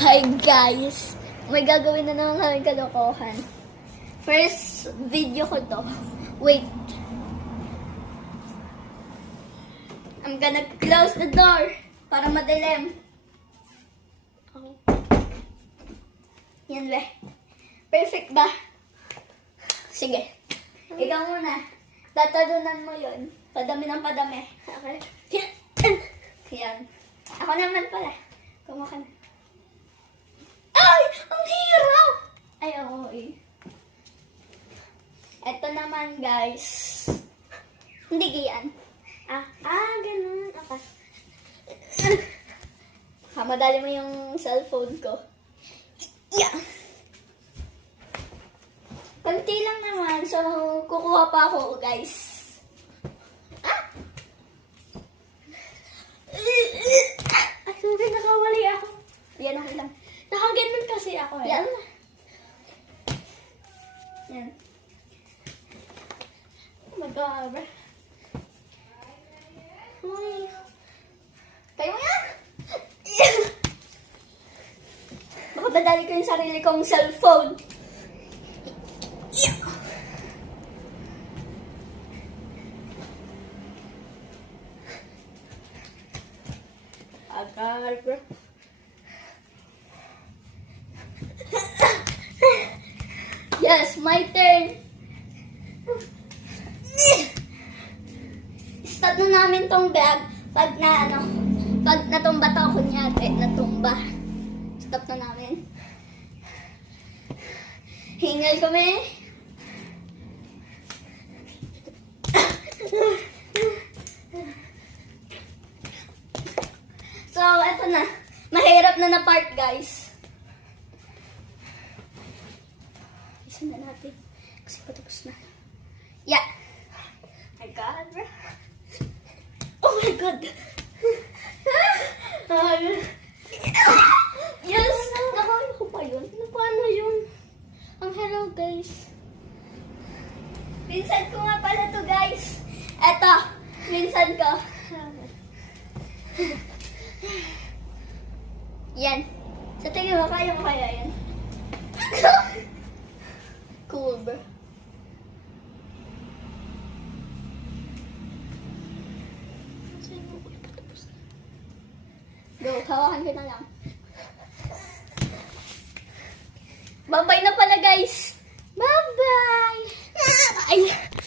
Hi guys! May gagawin na naman kami kalokohan. First video ko to. Wait. I'm gonna close the door para madilim. Okay. Yan be. Perfect ba? Sige. Ikaw muna. Tatalunan mo yun. Padami ng padami. Okay? Yan. Ako naman pala. Kumuha ka na. Ay! Ang hirap! Ay, oo eh. Ito naman, guys. Hindi giyan. Ganun. Okay. Madali mo yung cellphone ko. Yeah! Kunti lang naman. So, kukuha pa ako, guys. Ay, sorry, nakawali ako. Yan, okay lang. Nakaganon kasi ako eh. Yan. Yan. Oh my God. Uy. Kayo yan? Baka badali ko yung sarili kong cellphone. Agar, bro. Yes, my turn. Start na namin tong bag pag natumba to, kunyari, natumba. Stop na namin. Hingal kami. So, eto na. Mahirap na part, guys. Isa na natin. Kasi patapos na. Yeah. My God, bro. Oh my God. Yes. Nakawin ko pa yun. Paano yun? Ang hello, guys. Minsan ko nga pala to, guys. Eto. Minsan ko. Yan. Sa tingin mo, kaya mo kaya yan? Cool, bro. Go, hawakan ko na lang. Babay na pala, guys.